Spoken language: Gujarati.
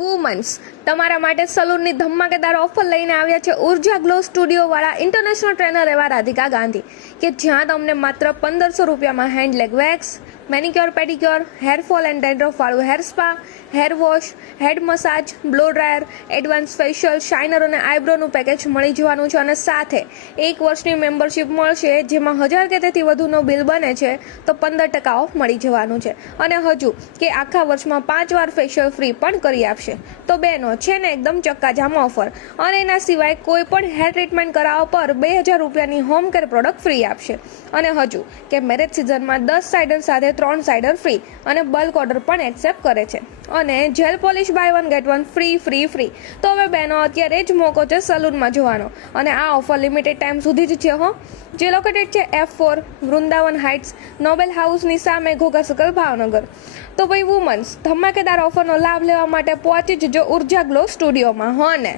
વુમન્સ તમારા માટે સલૂનની ધમાકેદાર ઓફર લઈને આવ્યા છે ઉર્જા ગ્લો સ્ટુડિયોવાળા ઇન્ટરનેશનલ ટ્રેનર એવા રાધિકા ગાંધી કે જ્યાં તમને માત્ર 1500 રૂપિયામાં hand leg wax, manicure pedicure, hair fall and dandruff વાળું hair spa, hair wash, head massage, blow dryer, advance facial, shiner અને આઈબ્રોનું પેકેજ મળી જવાનું છે અને સાથે 1 વર્ષની મેમ્બરશિપ મળશે જેમાં 1000 કે તેથી વધુનો બિલ બને છે તો 15% ઓફ મળી જવાનું છે અને હજુ કે આખા વર્ષમાં 5 વાર ફેશિયલ ફ્રી પણ કરી આપશે તો બેનો છે ને એકદમ ચક્કાજામ ઓફર અને એના સિવાય કોઈ પણ હેર ટ્રીટમેન્ટ કરાવવા પર 2000 રૂપિયાની હોમ કેર પ્રોડક્ટ ફ્રી આપશે અને હજુ કે મેરેજ સિઝનમાં 10 સાઇડર સાથે 3 સાઇડર ફ્રી અને બલ્ક ઓર્ડર પણ એક્સેપ્ટ કરે છે અને gel polish buy 1 get 1 free તો હવે બેનો અત્યારે જ મોકો છે સલૂનમાં જવાનો અને આ ઓફર લિમિટેડ ટાઈમ સુધી જ છે હો જે લોકેટેડ છે F4 વૃંદાવન હાઇટ્સ નોબેલ હાઉસની સામે ઘોઘા સર્કલ ભાવનગર તો ભાઈ વુમન્સ ધમાકેદાર ઓફરનો લાભ લેવા માટે પહોંચી જજો ઉર્જા ગ્લો સ્ટુડિયોમાં હો ને।